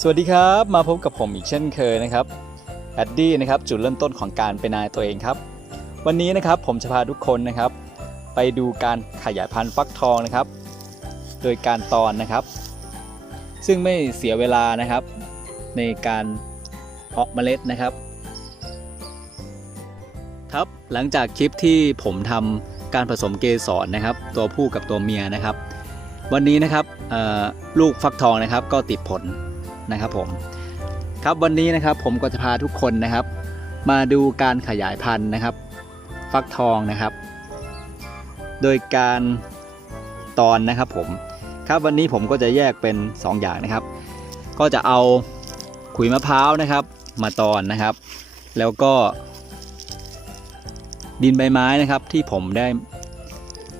สวัสดีครับมาพบกับผมอีกเช่นเคยนะครับแอดดี้นะครับจุดเริ่มต้นของการเป็นนายตัวเองครับ วันนี้นะครับผมจะพาทุกคนนะครับ ไปดูการขยายพันธุ์ฟักทองนะครับ โดยการตอนนะครับ ซึ่งไม่เสียเวลานะครับ ในการเพาะเมล็ดนะครับ ครับหลังจากคลิปที่ผมทำการผสมเกสรนะครับ ตัวผู้กับตัวเมียนะครับ วันนี้นะครับลูกฟักทองนะครับก็ติดผล นะครับผมครับวันนี้นะครับผมก็จะพาทุกคนนะครับ มาดูการขยายพันธุ์นะครับ ฟักทองนะครับ โดยการตอนนะครับผมครับวันนี้ผมก็จะแยกเป็น 2 อย่างนะครับ ก็จะเอาขุยมะพร้าวนะครับ มาตอนนะครับ แล้วก็ ดินใบไม้นะครับที่ผมได้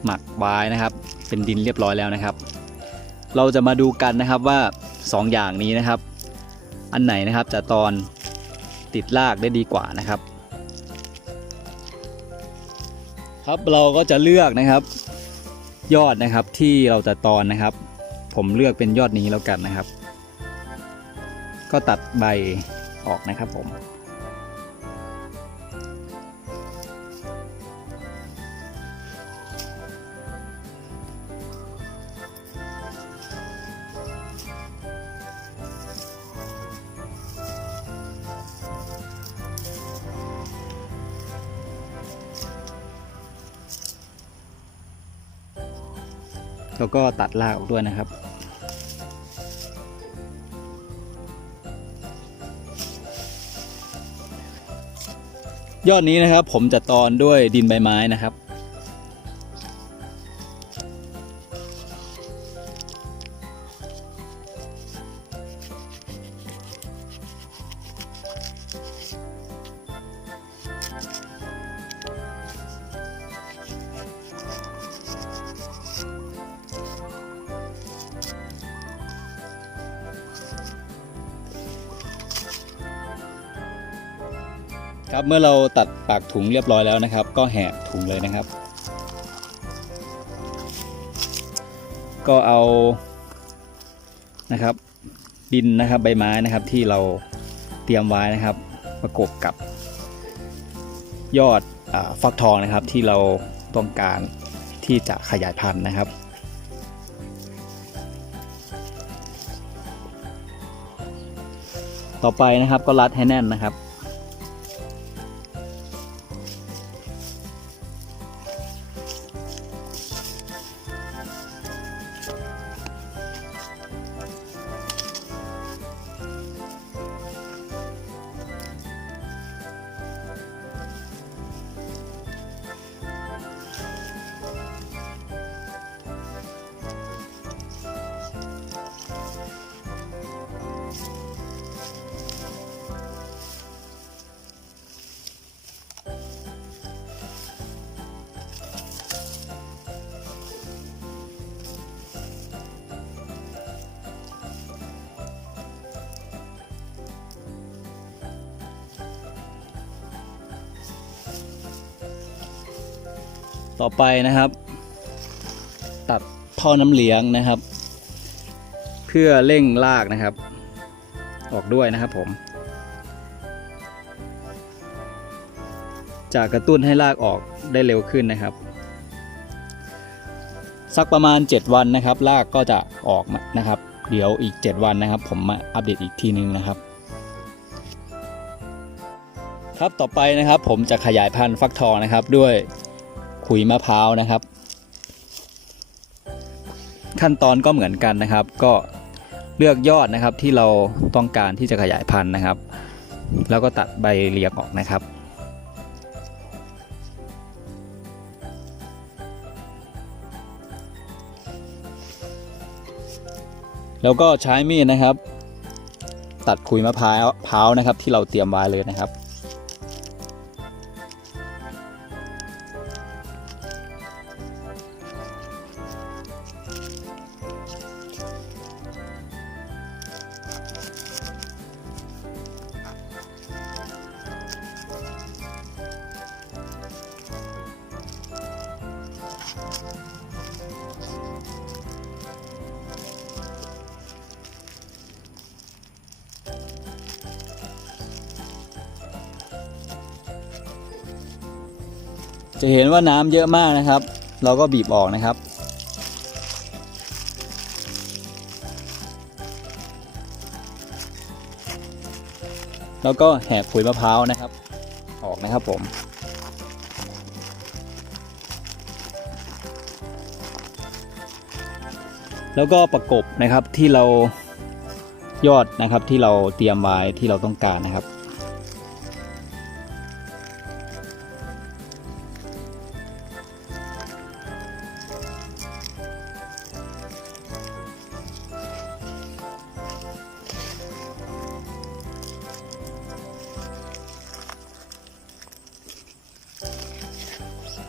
หมักไว้นะครับ เป็นดินเรียบร้อยแล้วนะครับ เราจะมาดูกันนะครับว่า 2 อย่างนี้นะครับ อันไหนนะครับจะตอนติดรากได้ดีกว่านะครับ ครับเราก็จะเลือกนะครับ ยอดนะครับที่เราจะตอนนะครับ ผมเลือกเป็นยอดนี้แล้วกันนะครับ ก็ตัดใบออกนะครับผม แล้วก็ตัดรากออกด้วยนะครับ ยอดนี้นะครับผมจะตอนด้วยดินใบไม้นะครับ ครับเมื่อเราตัดปากถุงเรียบร้อยแล้วนะครับ ก็แหกถุงเลยนะครับ ก็เอานะครับ ดินนะครับใบไม้นะครับที่เราเตรียมไว้นะครับประกบกับยอดอฟักทองนะครับที่เราต้องการที่จะขยายพันธุ์นะครับ ต่อไปนะครับก็รัดให้แน่นนะครับ ต่อไปนะครับ ตัดท่อน้ำเลี้ยงนะครับ เพื่อเร่งรากนะครับ ออกด้วยนะครับผมจะกระตุ้นให้รากออกได้เร็วขึ้นนะครับ สักประมาณ 7 วันนะครับรากก็จะออกนะครับ เดี๋ยวอีก 7 วันนะครับ ผมมาอัปเดตอีกทีนึงนะครับครับต่อไปนะครับผมจะขยายพันธุ์ฟักทองนะครับด้วย ขุยมะพร้าวนะครับ ขั้นตอนก็เหมือนกันนะครับ ก็เลือกยอดนะครับที่เราต้องการที่จะขยายพันธุ์นะครับ แล้วก็ตัดใบเลียงออกนะครับแล้วก็ใช้มีดนะครับ ตัดขุยมะพร้าวนะครับ ที่เราเตรียมไว้เลยนะครับ จะเห็นว่าน้ำเยอะมากนะครับ เราก็บีบออกนะครับ แล้วก็แหกขุยมะพร้าวนะครับ ออกนะครับผมแล้วก็ประกบนะครับที่เรายอดนะครับที่เราเตรียมไว้ที่เราต้องการนะครับ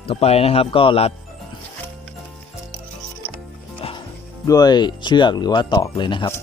ต่อไปนะครับก็รัด ด้วยเชือกหรือว่าตอกเลยนะครับ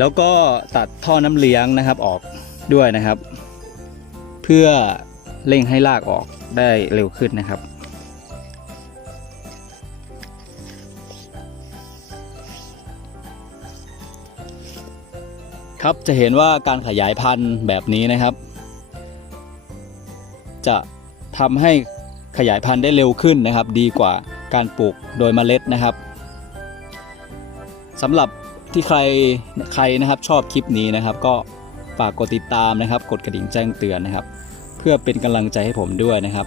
แล้วก็ตัดท่อน้ำเลี้ยงนะครับออกด้วยนะครับ เพื่อเร่งให้รากออกได้เร็วขึ้นนะครับครับจะเห็นว่าการขยายพันธุ์แบบนี้นะครับ จะทำให้ขยายพันธุ์ได้เร็วขึ้นนะครับ ดีกว่าการปลูกโดยเมล็ดนะครับสำหรับ ที่ใครใครนะครับชอบคลิปนี้นะครับ ก็ฝากกดติดตามนะครับ กดกระดิ่งแจ้งเตือนนะครับ เพื่อเป็นกำลังใจให้ผมด้วยนะครับ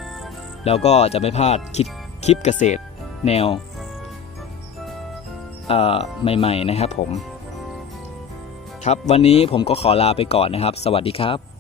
แล้วก็จะไม่พลาดคลิปคลิปเกษตรแนวใหม่ ๆ นะครับผม ครับวันนี้ผมก็ขอลาไปก่อนนะครับ สวัสดีครับ